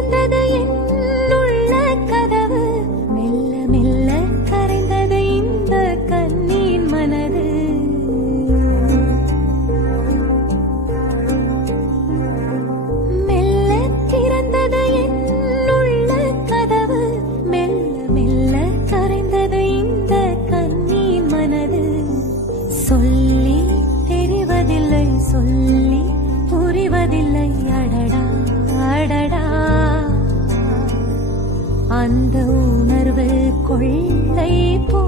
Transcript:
திறந்தது என்னுள்ள கதவு, மெல்ல மெல்ல கரைந்தது இந்த கண்ணின் மனது. மெல்ல திறந்தது என்னுள்ள கதவு, மெல்ல மெல்ல கரைந்தது இந்த கண்ணின் மனது. சொல்லி தெரிவதில்லை, சொல்லி புரிவதில்லை, அடடா அடடா அந்த உணர்வு கொள்ளை போ